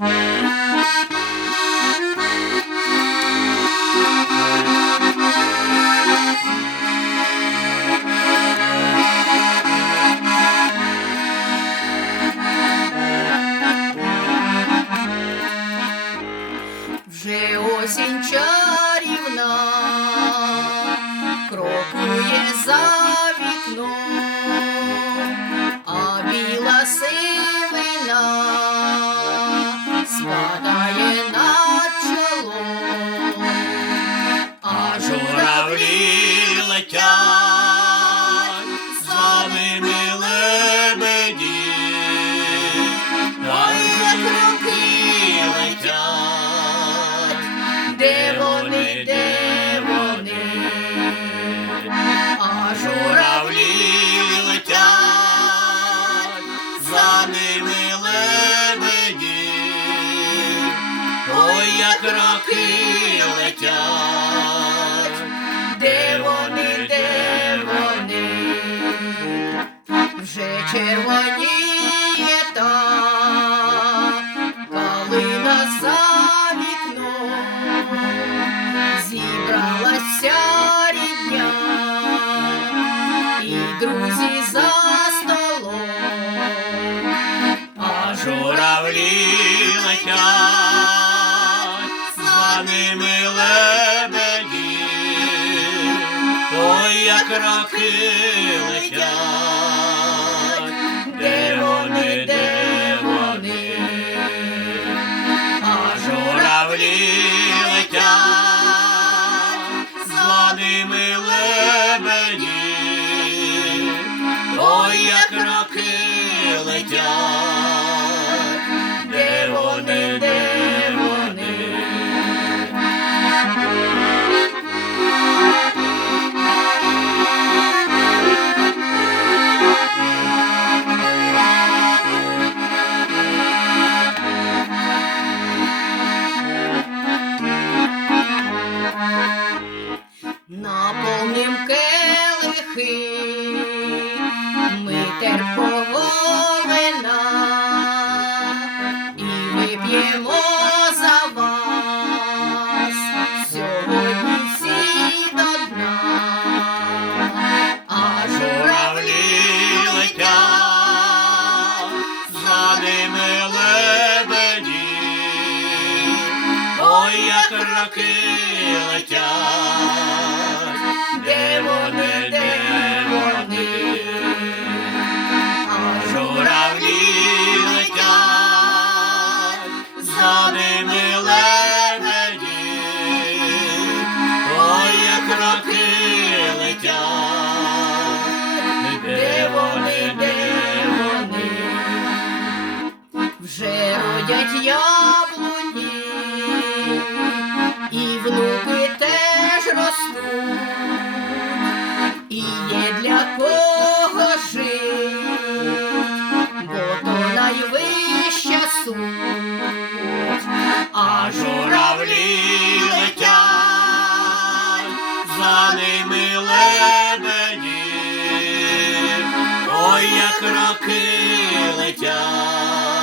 Вже осінь чарівна, крокує за калина за вікном, зібралася рідня і друзі за столом, а журавлі летять, за ними лебеді, ой, як роки летять, терпкого вина і вип'ємо за вас. Сьогодні всі до дна, а журавлі летять, за ними лебеді, ой, як роки летять, вже яблуні, і внуки теж ростуть, і є для кого жить, бо то найвища суть, а журавлі летять, за ними лебеді, ой, як роки летять,